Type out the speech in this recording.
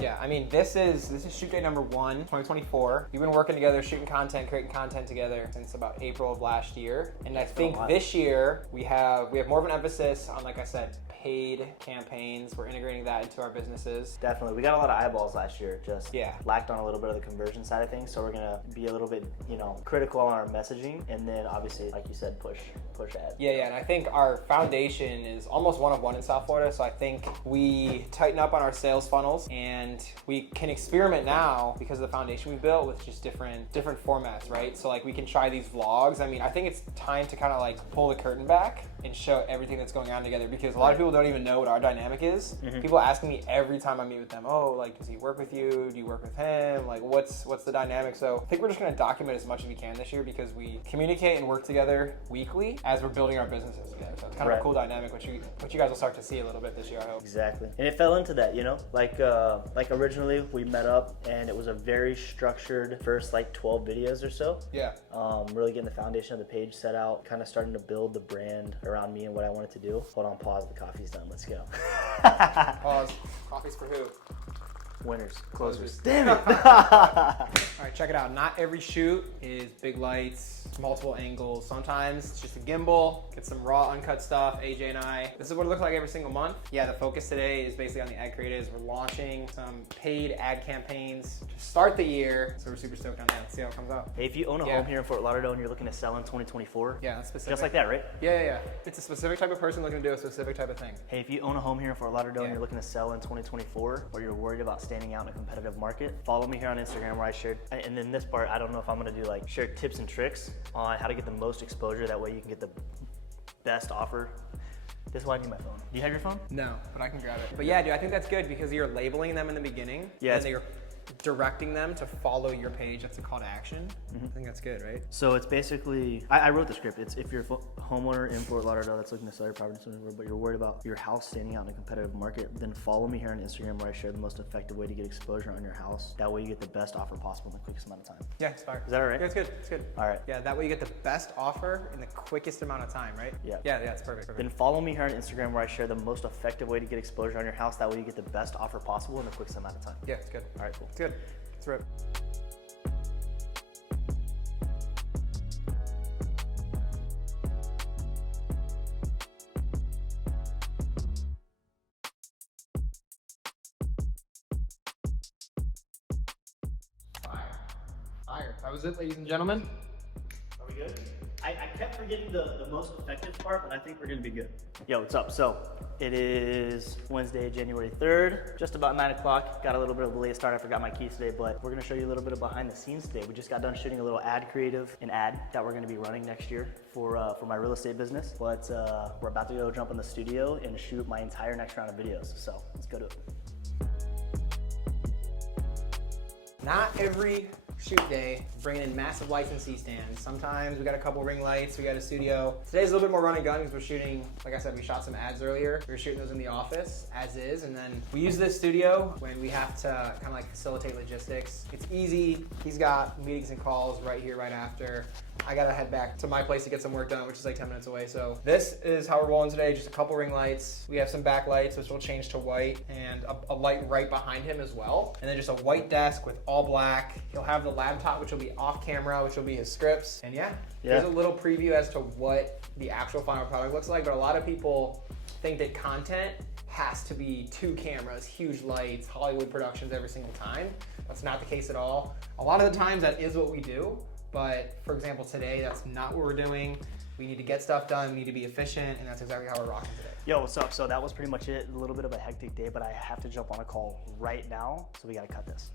Yeah, I mean, this is shoot day number 1, 2024. We've been working together, shooting content, creating content together since about April of last year. And I think this year we have more of an emphasis on, like I said, paid campaigns. We're integrating that into our businesses. Definitely. We got a lot of eyeballs last year, just Yeah. lacked on a little bit of the conversion side of things. So we're gonna be a little bit, critical on our messaging, and then obviously, like you said, push ads. Yeah, and I think our foundation is almost one of one in South Florida. So I think we tighten up on our sales funnels, and we can experiment now because of the foundation we built with just different formats, right? So like we can try these vlogs. I mean, I think it's time to kind of like pull the curtain back and show everything that's going on together, because a lot of people don't even know what our dynamic is. People asking me every time I meet with them, oh, like, does he work with you? Do you work with him? Like, what's the dynamic? So I think we're just gonna document as much as we can this year, because we communicate and work together weekly as we're building our businesses together. So it's kind of a cool dynamic, which you guys will start to see a little bit this year, I hope. Exactly. And it fell into that, like originally we met up and it was a very structured first like 12 videos or so. Yeah. Really getting the foundation of the page set out, kind of starting to build the brand around me and what I wanted to do. Hold on, pause, the coffee's done, let's go. Pause. Coffee's for who? Winners, closers. Damn it. All right, check it out. Not every shoot is big lights, multiple angles. Sometimes it's just a gimbal, get some raw uncut stuff, AJ and I. This is what it looks like every single month. Yeah, the focus today is basically on the ad creatives. We're launching some paid ad campaigns to start the year. So we're super stoked on that. Let's see how it comes out. Hey, if you own a home here in Fort Lauderdale and you're looking to sell in 2024. Yeah, that's specific. Just like that, right? Yeah. It's a specific type of person looking to do a specific type of thing. Hey, if you own a home here in Fort Lauderdale and you're looking to sell in 2024, or you're worried about standing out in a competitive market, follow me here on Instagram where I shared, and then this part, I don't know if I'm gonna do like share tips and tricks on how to get the most exposure. That way you can get the best offer. This is why I need my phone. Do you have your phone? No, but I can grab it. But yeah, dude, I think that's good because you're labeling them in the beginning. Yeah. And you're directing them to follow your page. That's a call to action. I think that's good, right? So it's basically, I wrote the script. It's if you're a homeowner in Fort Lauderdale that's looking to sell your property, but you're worried about your house standing out in a competitive market, then follow me here on Instagram where I share the most effective way to get exposure on your house. That way you get the best offer possible in the quickest amount of time. Yeah, it's fire. Is that all right? Yeah, it's good. It's good. All right. Yeah, that way you get the best offer in the quickest amount of time, right? Yeah. Yeah, it's perfect. Then follow me here on Instagram where I share the most effective way to get exposure on your house. That way you get the best offer possible in the quickest amount of time. Yeah, it's good. All right, cool. It's good. Let's rip. Fire. That was it, ladies and gentlemen. Are we good? I kept forgetting the most effective part, but I think we're gonna be good. Yo, what's up? So it is Wednesday, January 3rd, just about 9 o'clock. Got a little bit of a late start. I forgot my keys today, but we're gonna show you a little bit of behind the scenes today. We just got done shooting a little ad creative, an ad that we're gonna be running next year for my real estate business. But we're about to go jump in the studio and shoot my entire next round of videos. So let's go to it. Not every shoot day, bringing in massive lights and C-stands. Sometimes we got a couple ring lights, we got a studio. Today's a little bit more run and gun because we're shooting, like I said, we shot some ads earlier. We were shooting those in the office as is, and then we use this studio when we have to kind of like facilitate logistics. It's easy. He's got meetings and calls right here, right after. I gotta head back to my place to get some work done, which is like 10 minutes away. So this is how we're rolling today, just a couple ring lights. We have some backlights, which will change to white, and a light right behind him as well. And then just a white desk with all black. He'll have the laptop, which will be off camera, which will be his scripts. And yeah, here's a little preview as to what the actual final product looks like. But a lot of people think that content has to be 2 cameras, huge lights, Hollywood productions every single time. That's not the case at all. A lot of the times that is what we do. But for example, today, that's not what we're doing. We need to get stuff done, we need to be efficient, and that's exactly how we're rocking today. Yo, what's up? So that was pretty much it. A little bit of a hectic day, but I have to jump on a call right now, so we gotta cut this.